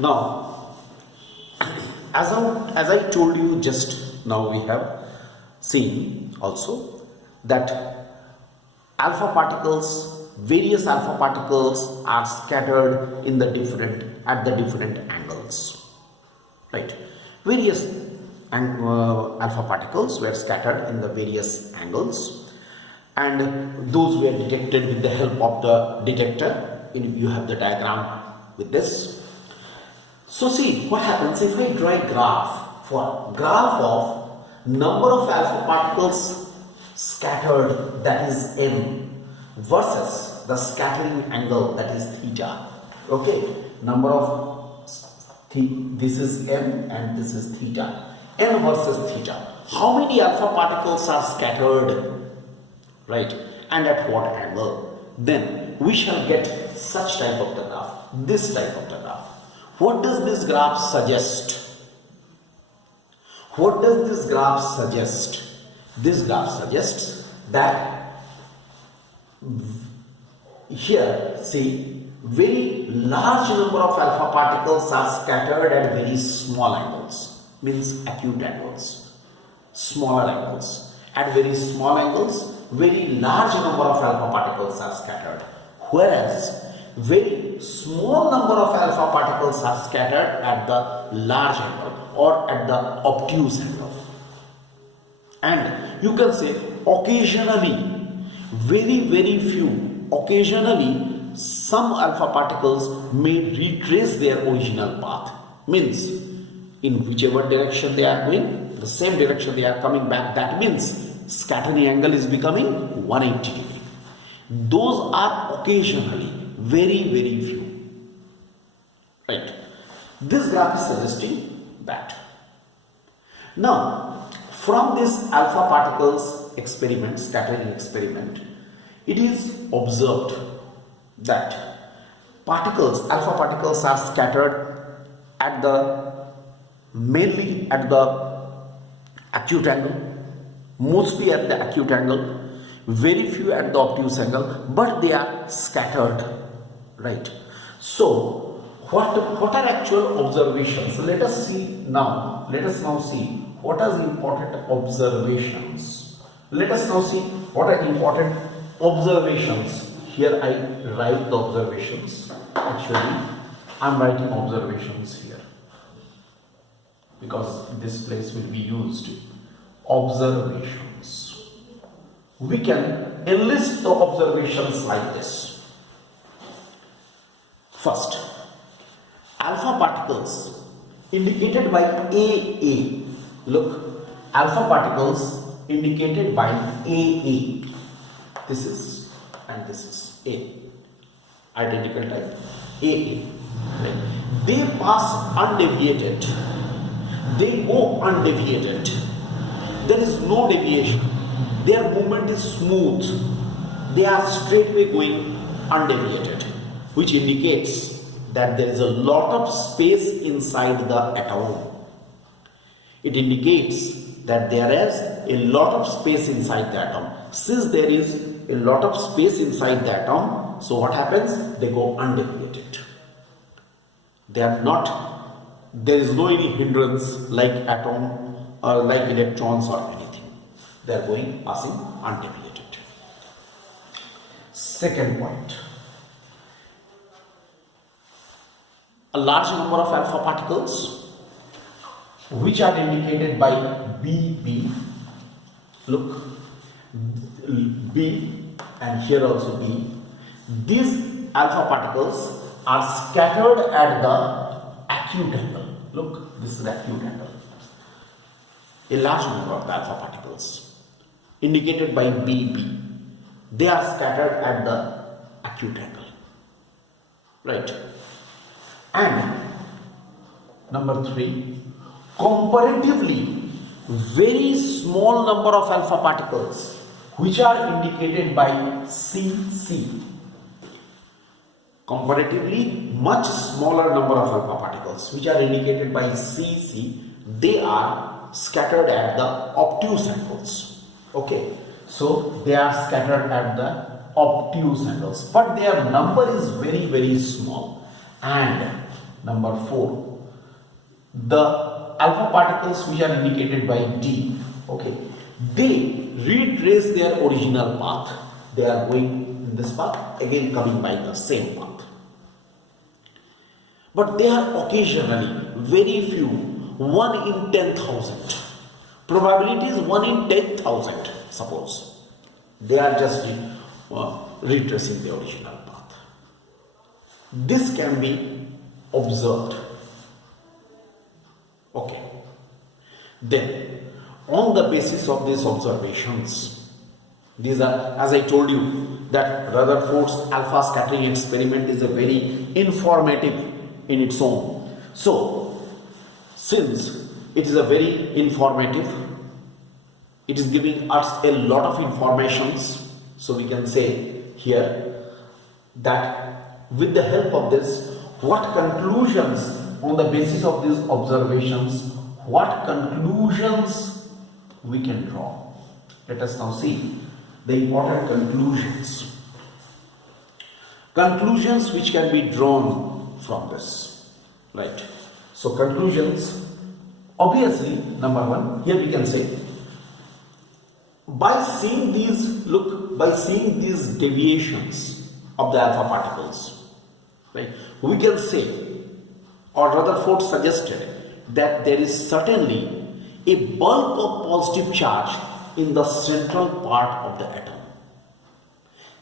Now, as I told you just now, we have seen also that alpha particles, various alpha particles are scattered in the different angles, right? Various alpha particles were scattered in the various angles, and those were detected with the help of the detector. You have the diagram with this. So see what happens if I draw a graph of number of alpha particles scattered, that is m, versus the scattering angle, that is theta. Okay, number of this is m and this is theta. M versus theta. How many alpha particles are scattered, right? And at what angle? Then we shall get such type of the graph, this type of the graph. What does this graph suggest? What does this graph suggest? This graph suggests that here, see, very large number of alpha particles are scattered at very small angles, means acute angles, smaller angles. At very small angles, very large number of alpha particles are scattered, whereas very small number of alpha particles are scattered at the large angle or at the obtuse angle. And you can say occasionally, very few, occasionally some alpha particles may retrace their original path, means in whichever direction they are going, the same direction they are coming back, that means scattering angle is becoming 180 degree. Those are occasionally, very few, right? This graph is suggesting that. Now, from this alpha particles experiment, scattering experiment, it is observed that alpha particles are scattered mainly at the acute angle, mostly at the acute angle, very few at the obtuse angle, but they are scattered, right? So what are actual observations? Let us now see what are the important observations. Let us now see what are important observations. Here I write the observations. Actually, I am writing observations here because this place will be used. Observations. We can enlist the observations like this. First, alpha particles indicated by AA. Look, alpha particles indicated by AA. This is and this is A. Identical type. AA. Right. They pass undeviated. They go undeviated. There is no deviation. Their movement is smooth. They are straightway going undeviated, which indicates that there is a lot of space inside the atom. It indicates that there is a lot of space inside the atom. Since there is a lot of space inside the atom, so what happens? They go undeviated. There is no any hindrance like atom or like electrons or anything. They are passing undeviated. Second point. A large number of alpha particles which are indicated by BB. Look, B and here also B. These alpha particles are scattered at the acute angle. Look, this is the acute angle. A large number of alpha particles indicated by BB. They are scattered at the acute angle. Right. And number 3, comparatively very small number of alpha particles which are indicated by CC. Comparatively much smaller number of alpha particles which are indicated by CC, they are scattered at the obtuse angles. Okay, so they are scattered at the obtuse angles, but their number is very small, and Number 4, the alpha particles which are indicated by D, okay, they retrace their original path. They are going in this path, again coming by the same path. But they are occasionally, very few, 1 in 10,000. Probability is 1 in 10,000, suppose. They are just retracing the original path. This can be observed. Okay. Then, on the basis of these observations, these are, as I told you, that Rutherford's alpha scattering experiment is a very informative in its own. So, since it is a very informative, it is giving us a lot of informations, so we can say here that with the help of this, what conclusions on the basis of these observations, what conclusions we can draw. Let us now see the important conclusions. Conclusions which can be drawn from this. Right. So conclusions, obviously, number 1, here we can say, by seeing these, by seeing these deviations of the alpha particles, right, we can say, or Rutherford suggested, that there is certainly a bulk of positive charge in the central part of the atom.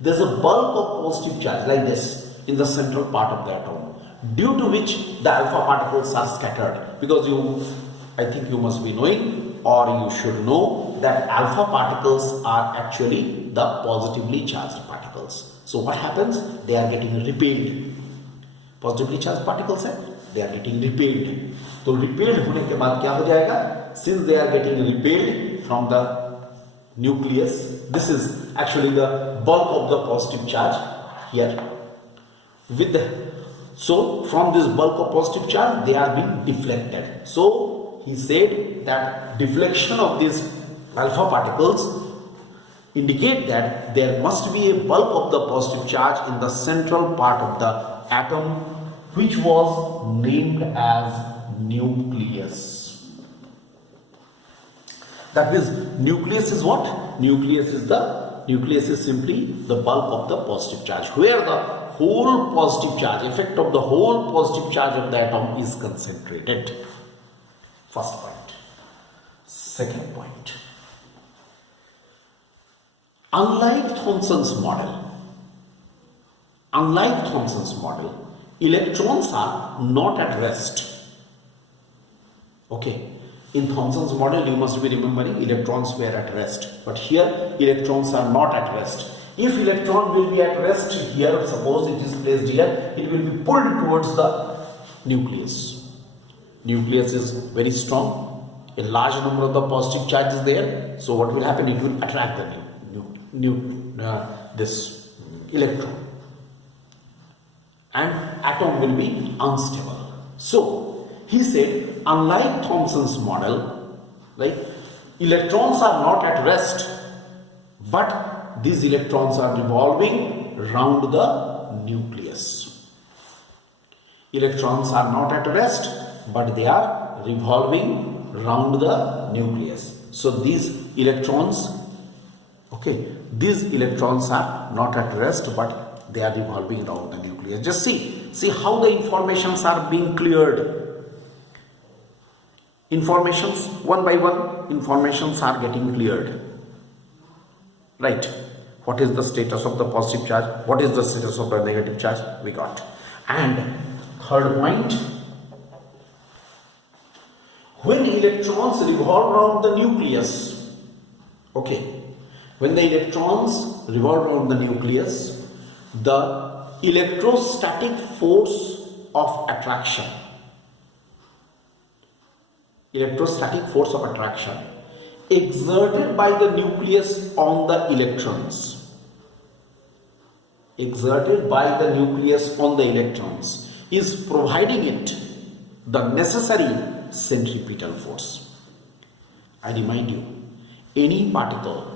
There's a bulk of positive charge like this in the central part of the atom, due to which the alpha particles are scattered. Because I think you must be knowing, or you should know, that alpha particles are actually the positively charged particles. So what happens? They are getting repelled. Positively charged particles हैं, they are getting repelled. तो repelled होने के बाद क्या हो जाएगा? Since they are getting repelled from the nucleus, this is actually the bulk of the positive charge here. So from this bulk of positive charge, they are being deflected. So he said that deflection of these alpha particles indicate that there must be a bulk of the positive charge in the central part of the atom, which was named as nucleus. That means nucleus is what? Nucleus is simply the bulk of the positive charge, where the whole positive charge, effect of the whole positive charge of the atom is concentrated. First point. Second point. Unlike Thomson's model, electrons are not at rest. Okay. In Thomson's model, you must be remembering electrons were at rest. But here, electrons are not at rest. If electron will be at rest here, suppose it is placed here, it will be pulled towards the nucleus. Nucleus is very strong. A large number of the positive charge is there. So what will happen? It will attract this electron. And atom will be unstable. So he said, unlike Thomson's model, right, electrons are not at rest, but these electrons are revolving round the nucleus. Electrons are not at rest, but they are revolving round the nucleus. So these electrons, these electrons are not at rest, but they are revolving around the nucleus. Just see how the informations are being cleared. Informations, one by one, informations are getting cleared. Right. What is the status of the positive charge? What is the status of the negative charge? We got. And third point, when electrons revolve around the nucleus, when the electrons revolve around the nucleus, the electrostatic force of attraction, exerted by the nucleus on the electrons, is providing it the necessary centripetal force. I remind you, any particle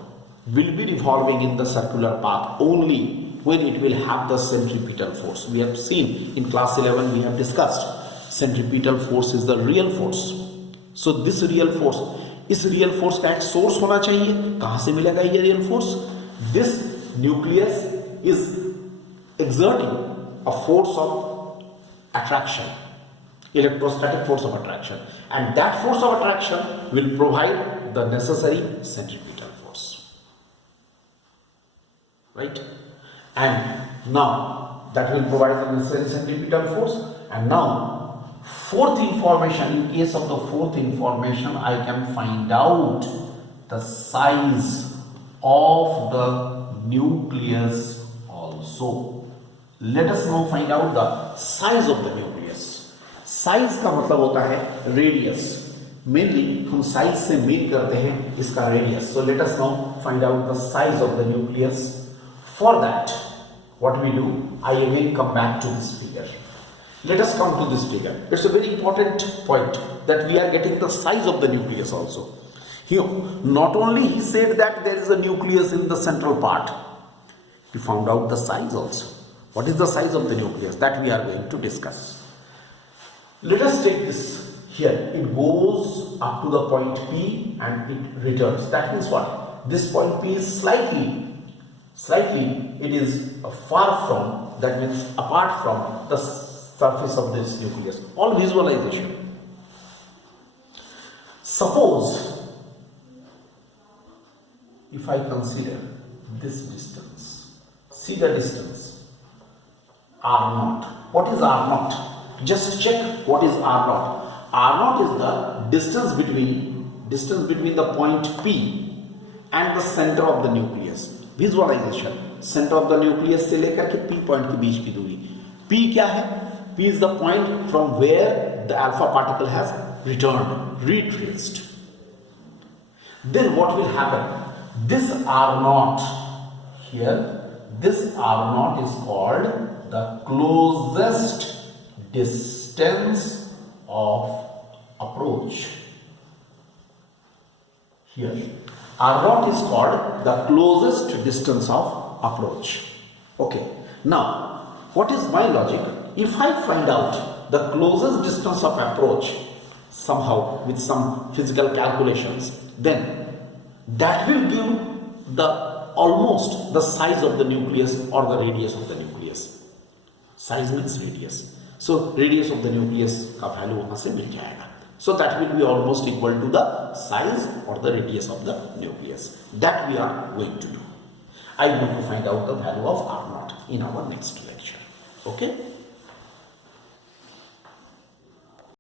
will be revolving in the circular path only when it will have the centripetal force. We have seen in class 11, we have discussed centripetal force is the real force. So this real force, इस real force का एक source होना चाहिए. कहाँ से मिलेगा ये real force? This nucleus is exerting a force of attraction, electrostatic force of attraction, and that force of attraction will provide the necessary centripetal force, right? And now that will provide the necessary centripetal force. And now fourth information, in case of the fourth information, I can find out the size of the nucleus also. Let us now find out the size of the nucleus. Size का मतलब होता है radius. Mainly हम size से mean करते हैं इसका radius. So let us now find out the size of the nucleus. For that, what we do, I again come back to this figure. Let us come to this figure. It's a very important point that we are getting the size of the nucleus also. Here, not only he said that there is a nucleus in the central part, he found out the size also. What is the size of the nucleus? That we are going to discuss. Let us take this here. It goes up to the point P and it returns. That means what? This point P is slightly it is far from, that means apart from the surface of this nucleus. All visualization. Suppose if I consider this distance, see the distance R0. What is R0? Just check what is R0. R0 is the distance between the point P and the center of the nucleus. Visualization. Center of the nucleus से लेकर के P point के बीच की दूरी. P क्या है? P is the point from where the alpha particle has retraced. Then what will happen? This R0 here, this R0 is called the closest distance of approach. Here, R0 is called the closest distance of approach. Okay. Now, what is my logic? If I find out the closest distance of approach somehow with some physical calculations, then that will give the almost the size of the nucleus or the radius of the nucleus. Size means radius. So radius of the nucleus का value वहाँ से मिल जाएगा. So that will be almost equal to the size or the radius of the nucleus. That we are going to do. I want to find out the value of R0 in our next lecture. Okay.